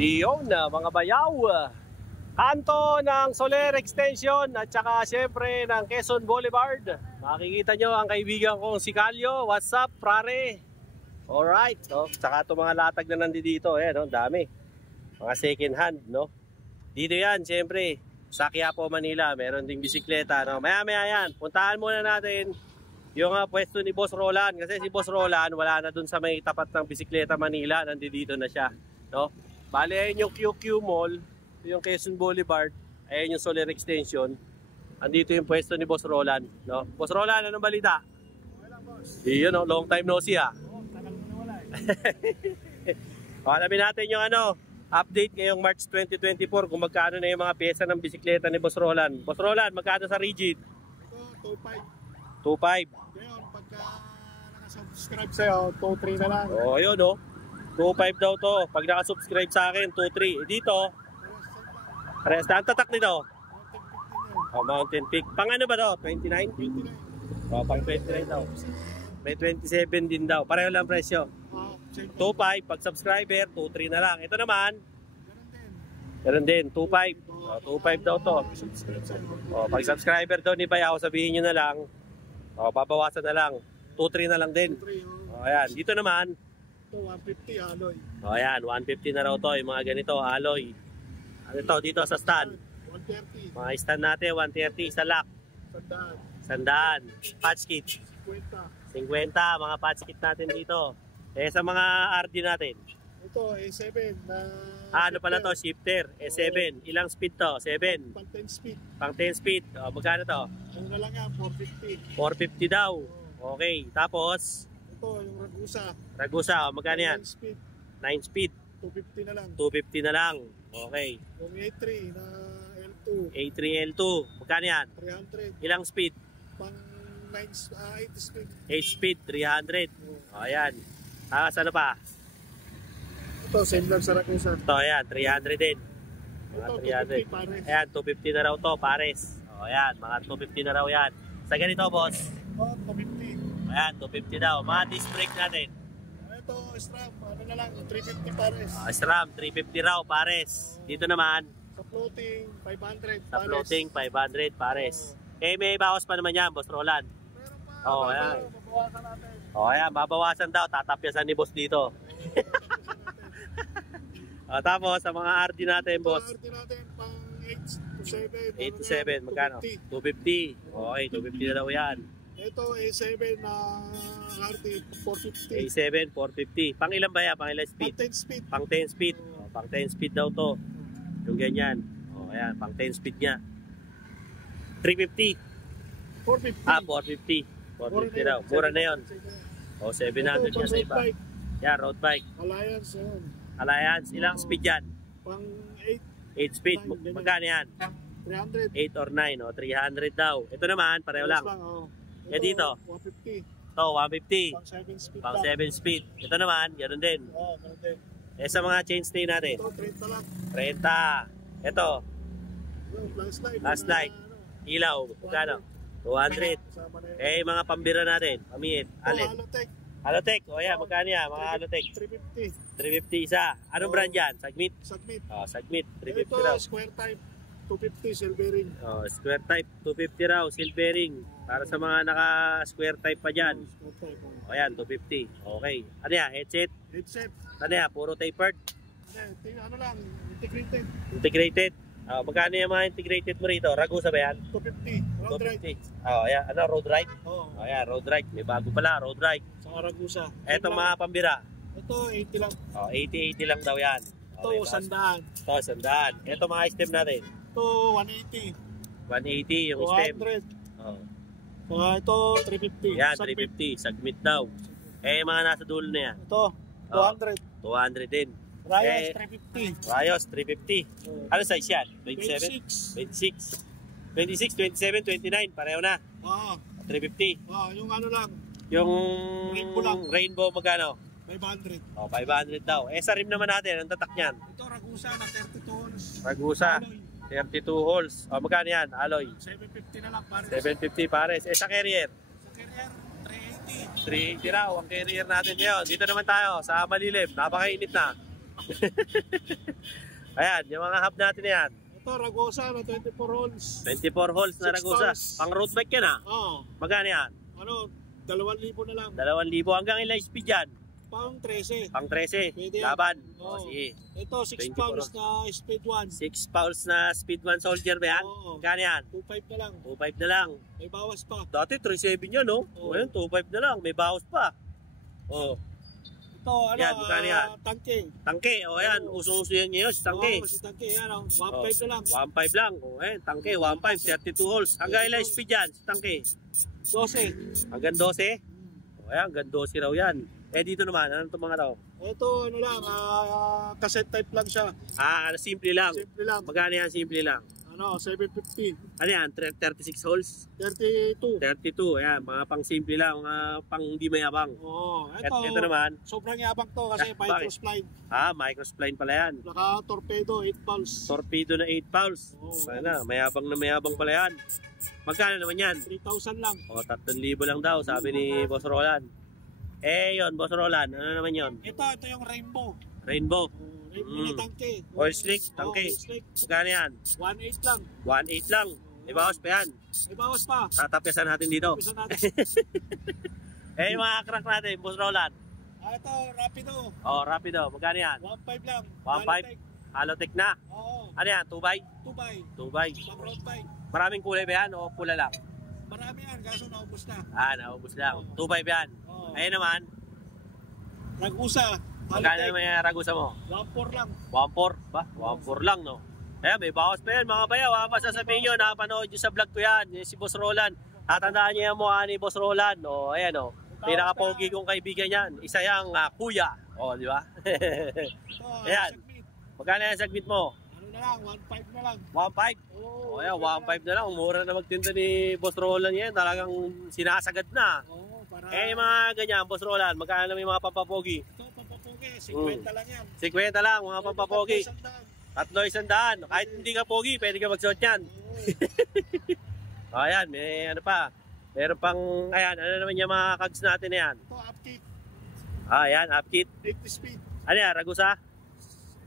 Iyon na mga bayaw, kanto ng Soler Extension at saka syempre ng Quezon Boulevard. Makikita nyo ang kaibigan kong si Calio. What's up, prare? Alright, so, saka itong mga latag na nandito, no? Dami. Mga second hand, no? Dito yan, syempre, sa Quiapo, Manila, meron ding bisikleta, no? Maya-maya yan, puntahan muna natin yung pwesto ni Boss Roland. Kasi si Boss Roland, wala na dun sa may tapat ng Bisikleta Manila, nandito na siya, no? Bale, ayun yung QQ Mall, yung Quezon Boulevard, ayun yung Soler Extension. Andito yung pwesto ni Boss Roland, no? Boss Roland, anong balita? Okay lang, boss. Iyon, no? Long time no see, ha? Oo, tagal mo nawala O, alamin natin yung update ngayong March 2024 kung magkano na yung mga pyesa ng bisikleta ni Boss Roland. Boss Roland, magkano sa rigid? Ito, 2.5. 2.5. Ngayon, pagka nakasubscribe sa'yo, 2.3 na lang. O, ayun, no? 2.5 daw to. Pag nakasubscribe sa akin, 2.3. Dito, parehas na. Ang tatak nito? Mountain Peak. Pang ano ba to? 29? 29. O, pang 29 daw. May 27 din daw. Pareho lang presyo. 2.5 pag subscriber, 2.3 na lang. Ito naman, ganun din, 2.5. O, 2.5 daw to. O, pag subscriber daw ni Bayaw, sabihin nyo na lang. O, babawasan na lang. 2.3 na lang din. O, ayan. Dito naman, Ito, 150 alloy. o, ayan, 150 na raw to. Yung mga ganito, alloy. Ano to, dito sa stand. 130. Mga stand natin, 130 sa lock. Sandaan. Patch kit. 50. 50, mga patch kit natin dito. Eh, sa mga RD natin. Ito, A7 na... Ano pala to, shifter. E7. Ilang speed to? 7. Pang 10 speed. Pang 10 speed. O, magkano to? Ano na lang yan, 450. 450 daw. Okay. Tapos, Ito, yung Ragusa. Ragusa. O, magkano yan? 9 speed. 9 speed. 250 na lang. 250 na lang. Okay. Yung A3 na L2. A3L2. Magkano yan? 300. Ilang speed? Pang 8 speed. 8 speed. 300. O, ayan. Tapos ano pa? Ito, same lang sa Ragusa. Ito, ayan. 300 din. Mga Ito, 300. 250 pares. Ayan, 250 na raw to, pares. O, ayan. Mga 250 na raw yan. Sa ganito, boss. Oh, 250. Ayan, 250 daw. Mga disc brake natin. Ito, SRAM, ano na lang, 350 pares. SRAM, 350 raw, pares. Dito naman, Sa floating, 500 sa pares. floating, 500 pares. Eh, may bawas pa naman yan, Boss Roland. Meron pa, Oh, ayan. mabawasan natin. O, ayan, babawasan daw. tatapyasan ni boss dito. O, tapos, sa mga RD natin, boss. Ito, RD natin, pang 8 to 7. 8 to 7, magkano? 250. Okay, 250 na daw yan. Ito, A7 na RD, 450. A7, 450. Pang ilan ba yan? Pang ilan Pang speed? 10 speed. Pang 10 speed. O, pang 10 speed daw to. Yung ganyan. O, ayan, pang 10 speed niya. 350. 450. Ah, 450. 450 daw. Mura na yun. O, 700 Ito, yan sa iba. bike. Yan, road bike. Alliance, yun. Alliance, ilang speed yan? Pang 8, 8 speed. Magkano yan? 300. 8 or 9, o 300 daw. Ito naman, pareho lang. Ito, dito? 150. Ito, 150. Pang 7 speed. Pang 7 speed. Ito naman, ganoon din. Oo, ganun din. Eh, sa mga chainstay natin, Ito, 30 lang. 30. Ito, Yung flashlight. Flashlight. ilaw, magkano? 200. Eh, mga pambira natin, pamihit, alin. Alotech, Halotech, o yan, magkano yan? Mga Halotech. 350. 350 isa. Anong brand yan? Sagmit? Submit. O, Sagmit, Ito, 350 raw. square type, 250 silvering. O, square type, 250 raw, silvering. Para sa mga naka-square type pa dyan. Square type. O yan, 250. Okay. Ano yan? Headset? Headset. Ano yan? Puro tapered? Ano lang, integrated. Integrated? O, magkano yung mga integrated mo rito? Ragusa ba yan? 250. Round ride. 250. O, ayan. Ano? Road ride? Oo. O, ayan. Road ride. May bago pala. Road ride. Sa Ragusa. Etong mga pambira. Ito, 80 lang. O, 80-80 lang daw yan. Ito, Okay, sandaan. Ito, sandaan. Ito mga stem natin. Ito, 180. 180 yung stem. 200. O. Ito, 350. Yan, Submit. 350. Sagmit daw. Eh, mga nasa dulo na yan. Ito, 200. 200 din. Rayos, Eh, 350. Rayos, 350. Ano size yan? 27? 26. 26, 27, 29. Pareho na. Oo. 350. Yung ano lang, Yung Rainbow lang. rainbow magkano? 500. O, 500 daw. Eh, sa rim naman natin. Ang tatak niyan? Ito, Ragusa na 32 holes. Ragusa. Alloy. 32 holes. O, magkano yan? Alloy. 750 na lang, pare. 750 pares. Eh, sa carrier? Sa carrier, 380. 380 raw ang carrier natin ngayon. Dito naman tayo sa malilim. Napakainit na. Ayan, yung mga hub natin na yan. Ito, Ragosa na 24 holes. 24 holes na 6 Ragusa. pounds. Pang road bike yan Oo. Magkano yan? Ano, 2,000 na lang. 2,000 hanggang ilang speed yan? Pang 13. Pang 13. Pwede yan. Laban. Oo. Sige. Ito, 6 24 pounds na speed 1. 6 pounds na speed 1 soldier ba yan? Oo. Magkano yan? 2.5 na lang. 2.5 na lang. May bawas pa. Dati 3.7 yan, no? Oo. Ngayon 2.5 na lang. May bawas pa. Oh, Ito, ano, Yan, magkano yan? tangke. tangke. Oh, ayan. Oo. Usong-uso yan ngayon si tangke. Oo, si tangke, yan, 1.5 na lang. 1.5 lang. Oh, ayan. Tangke, 1.5. 32 holes. Hanggang ilang speed yan si tangke? 12. Hanggang 12? Oh, ayan. Hanggang 12 raw yan. Eh, dito naman. Ano itong mga to? Ito, ano lang, cassette type lang siya. Simple lang. Simple lang. Magkano yan? Simple lang. Ano, 750. Ano yan? 36 holes? 32. 32. Ayan. Mga pang simple lang. Mga pang hindi mayabang. Oo. Ito naman. Sobrang yabang to kasi Bakit? microspline. Microspline pala yan. Naka torpedo, 8 pounds. Torpedo na 8 pounds. Oo. Sana, mayabang pala yan. Magkano naman yan? 3,000 lang. 3,000 lang daw, sabi ni Boss Roland. Yun, Boss Roland, ano naman yun? Ito yung rainbow. Rainbow. Rainbow na tangke. Oil slick, tangke. Oil slick. Magkano yan? 1.8 lang. 1.8 lang. May bawas pa yan. May bawas pa. Tatapyasan natin dito. Umpisa natin. Yung mga crack natin, Boss Roland. Ito, rapido. Rapido. Magkano yan? 1.5 lang. 1.5. Halotech na. Oo. Ano yan? 2x? 2x. 2x. Pang road bike. Maraming kulay ba yan o pula lang? Marami yan, kaso naubos na. Naubos lang. 2x yan. Oo. Ayun naman. Ragusa. Magkano naman yung ragusa mo? 1.4 lang. 1.4 ba? 1.4 lang, no? May bawas pa yan, mga bayaw. Masasabihin nyo, napanood nyo sa vlog ko yan. Yung si Boss Roland. Tatandaan nyo yung mukha ni Boss Roland. Ayan, pinaka-pogi kong kaibigan yan. Isa yung kuya. Di ba? Ito, Ayan. segment. Magkano yung segment mo? Ano na lang, 1.5 na lang. 1.5? Oo. Ayan, 1.5 na lang. Mura na magtinda ni Boss Roland yan. Talagang sinasagad na. Oo, para... Yung mga ganyan, Boss Roland, magkano naman yung mga pampapogi? Ito, pampapogi. 50 lang yan. 50 lang, mga pampapogi. 3,100. Kahit hindi ka pogi, pwede ka magsuot yan. Ayan, may ano pa. Meron pang, ayan, ano naman yung mga kags natin na yan? Ito, upkick. Ayan, upkit. 80 speed. Ano yan, Ragusa?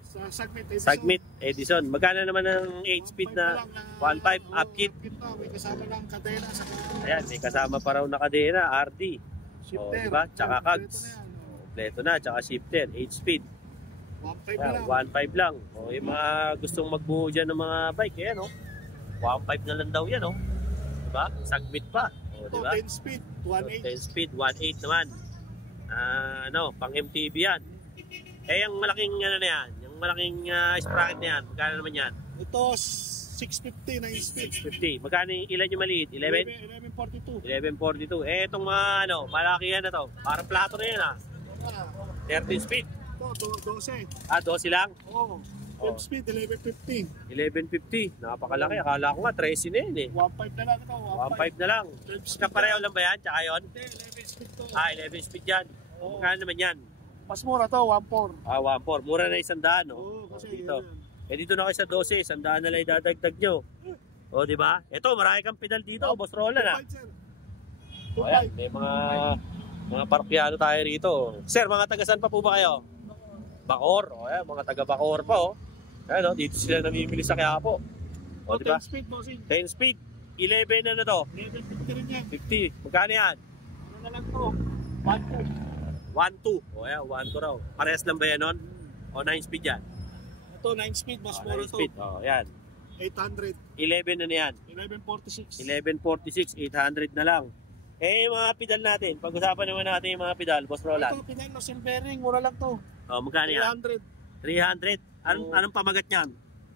Sa Sagmit Edison. Sagmit, Edison. Magkano naman ng 8 speed na 1.5 upkit? May kasama lang kadena sa Ayan, may kasama pa raw na kadena, RD. shifter. Diba? Tsaka kags. Kompleto na yan. Kompleto na, tsaka shifter, 8 speed. 1.5 na lang. 1.5 lang. Yung mga gustong magbuo dyan ng mga bike, ayan 1.5 na lang daw yan, Diba? Sagmit pa. Ito, Diba? 10 speed. 1.8. 10 speed, 1.8 naman. Pang MTB yan. Yung malaking ano na yan, yung malaking sprocket na yan, magkano naman yan? Ito, 650 na yung speed. 650. Magkano ilan yung maliit? 11? 1142. 1142. Itong mga malaki yan na to. Parang plato na yan 13 speed. Ito, 12. 12 lang? Oo. 12 speed, 1150. 1150. Napakalaki. Akala ko nga 13 na yan 1.5 na lang ito. 1.5 na lang. 12 speed. Kapareho lang ba yan? Tsaka yun? Hindi, 11 speed to. 11 speed yan. Magkano naman yan? Mas mura to, 1.4. 1.4. Mura na 100, Oo, kasi dito. yan. Dito na kayo sa 12, 100 na lang idadagdag nyo. Di ba? Ito, marami kang pedal dito, Boss Roland 2.5, sir. Ayan, may mga parkyano tayo rito. Sir, mga taga-san pa po ba kayo? Bacoor. Ayan, mga taga Bacoor pa Ayan, dito sila namimili sa Quiapo. Di ba? 10 speed, bossing. 10 speed. 11 na to. 1150 rin yan. 50. Magkano yan? Ano na lang to? 1.2. 1.2. Ayan, 1.2 raw. Parehas lang ba yan nun? O 9 speed yan? Ito, 9 speed, mas mura 9 to. speed. Ayan. 800. 11 na yan. 1146. 1146, 800 na lang. Yung mga pedal natin. Pag-usapan naman natin yung mga pedal, Boss Roland. Ito, pinag na silvering, mura lang to. Magkano yan? 300. 300. Anong pamagat niyan?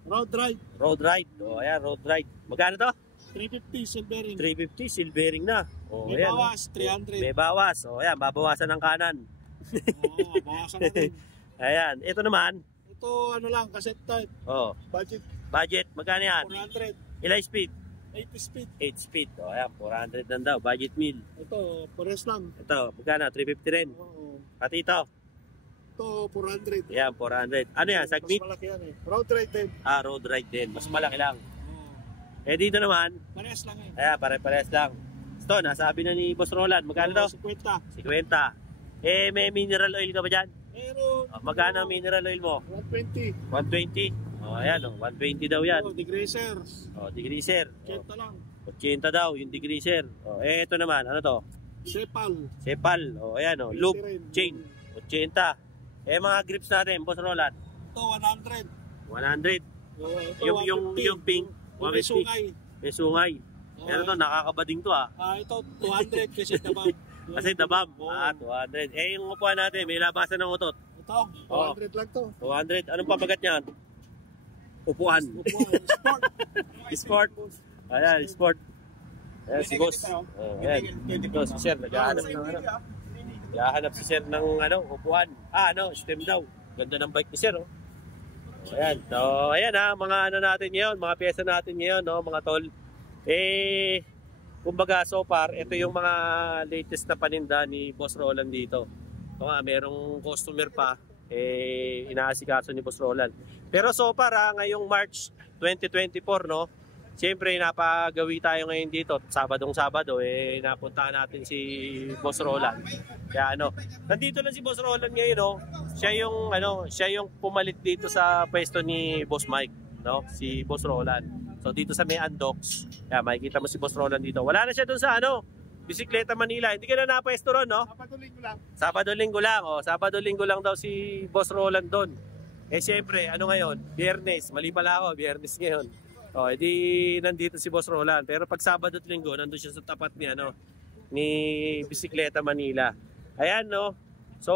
Road ride. Road ride. Ayan, road ride. Magkano to? 350 silvering. 350, silvering na. May Ayan, bawas, 300. May bawas. Ayan, babawasan ng kanan. Oo, bawasan natin. Ayan, ito naman. Ito, ano lang, cassette type. Budget, Budget, magkano yan? 400. Ilang speed? 80 speed. 8 speed. Ayan, 400 lang daw. Budget meal. Ito, pares lang. Ito, magkano? 350 rin. Oo. Pati ito. Ito, 400. Ayan, 400. Ano yan? Sagmit? Mas malaki yan Road ride din. Road ride din. Mas malaki lang. Oo. Dito naman. Pares lang Ayan, pare-pares lang. Ito, nasabi na ni Boss Roland. Magkano to? 50. 50. May mineral oil ka ba dyan? Meron. Magkano ang mineral oil mo? 120. 120. Ayan, 120 daw yan. Degreasers. Degreaser. 80 lang. 80 daw yung degreaser. Ito naman, ano to? Sepal. Sepal. Ayan, loop chain. 80. Mga grips natin, Boss Roland. Ito, 100. 100. Ito, Yung pink. May sungay. May sungay. Pero to, nakakabading to Ito, 200 kasi dabab. Kasi dabab. 200. Yung upuan natin, may labasan ng utot. Ito, 200 lang to. 200. Anong pabagat niyan? Upuan. Sport. Sport. Ayan, sport. Ayan, si boss. Ayan. Ito, si sir. Naghahanap ng ano. Naghahanap si sir ng upuan. Stem daw. Ganda ng bike ni sir, Ayan. So, ayan mga ano natin ngayon, mga pyesa natin ngayon, mga tol. Kumbaga so far, ito yung mga latest na paninda ni Boss Roland dito. Ito nga, merong customer pa, inaasikaso ni Boss Roland. Pero so far, ngayong March 2024, siyempre napagawi tayo ngayon dito, Sabado, napuntahan natin si Boss Roland. Kaya nandito lang si Boss Roland ngayon, siya yung pumalit dito sa pwesto ni Boss Mike, si Boss Roland. So dito sa May Andox, makikita mo si Boss Roland dito. Wala na siya dun sa Bisikleta Manila. Hindi ka na napwesto ron, Sabado-linggo lang. Sabado-linggo lang, Sabado-linggo lang daw si Boss Roland doon. Siyempre, ngayon? Biyernes. Mali pala ako, Biyernes ngayon. Edi nandito si Boss Roland. Pero pag Sabado at Linggo, nandun siya sa tapat ni Bisikleta Manila. Ayan, So,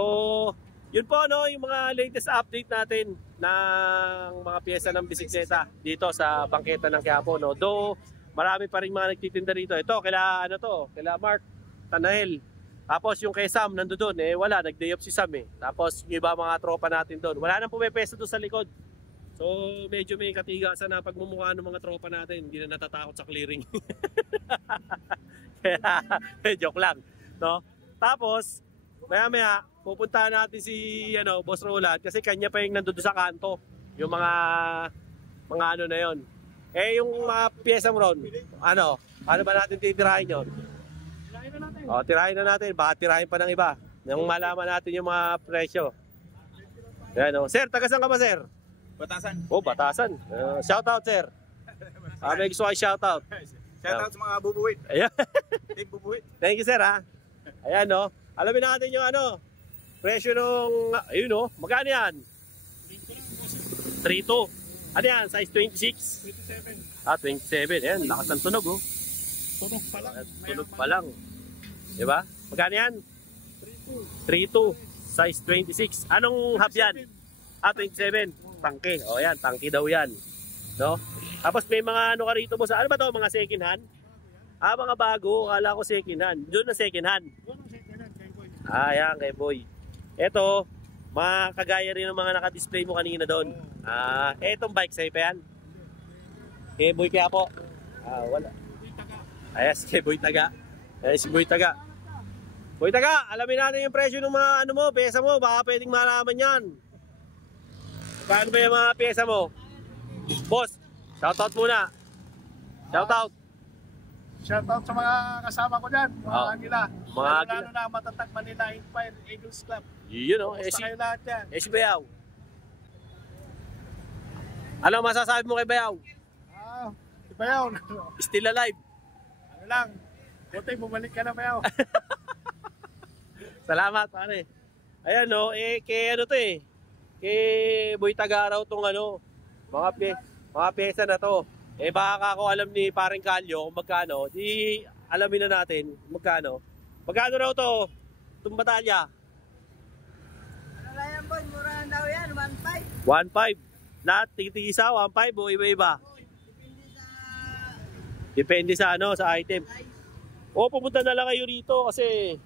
yun po, yung mga latest update natin ng mga pyesa ng bisikleta dito sa bangketa ng Quiapo, Do, marami pa rin mga nagtitinda rito. Ito, kaila Mark Tanahel. Tapos yung kay Sam nandoon, wala, nag-day off si Sam Tapos yung iba mga tropa natin doon. Wala nang pumepesto doon sa likod. So medyo may katigasan na pagmumukha ng mga tropa natin. Hindi na natatakot sa clearing. Kaya joke lang, Tapos maya pupuntahan natin si Boss Roland kasi kanya pa yung nandoon sa kanto. Yung mga na yon. Yung mga pyesa mo ron, ano ba natin titirahin yun? Tirahin na natin. Baka tirahin pa ng iba. Nang malaman natin yung mga presyo. Ayan, Sir, taga saan ka ba, sir? Batasan. Batasan. Shout out, sir. May gusto kayo shout out. Shout out sa mga bubuhit. Ayan. Big bubuhit. Thank you, sir, Ayan, alamin natin yung presyo nung, magkano yan? 3.2. Ano yan? Size 26? 27. 27. Ayan, lakas ng tunog, Tunog pa lang. Tunog pa lang. Diba? Magkano yan? 3.2. Size 26. Anong hub yan? 27. Tangke. Yan, tangke daw yan. Tapos may mga ka rito mo sa, ano ba to? Mga second hand? Mga bago. Akala ko second hand. Doon na second hand. Yan, kay Boy. Ito, mga kagaya rin ng mga naka-display mo kanina doon. Etong bike sa'yo pa yan? Kay Boy kaya po? Wala. Ayan, si Boy Taga. Ayan, si Boy Taga. Boy Taga, alamin natin yung presyo ng mga pyesa mo. Baka pwedeng malaman yan. Paano ba yung mga pyesa mo? Boss, shoutout muna. Shoutout. Shoutout sa mga kasama ko dyan. Mga Agila. Mga Agila. Lalo na Matatag Manila Inspire Eagles Club. Yun Basta kayo lahat dyan. Si Bayaw. Ano masasabi mo kay Bayaw? Si Bayaw. Still alive. Ano lang. Buti, bumalik ka na, Bayaw. Salamat, pare. Ayan, kay kay Boy Taga raw tong mga pyesa na to. Baka ako alam ni Paring Kalyo kung magkano, di alamin na natin magkano. Magkano raw to? Itong batalya? Ano lang yan, boy? Mura na daw yan, 1.5. 1.5. Lahat, tigisa, 1.5 o iba-iba? Depende sa sa item. Pupunta na lang kayo rito kasi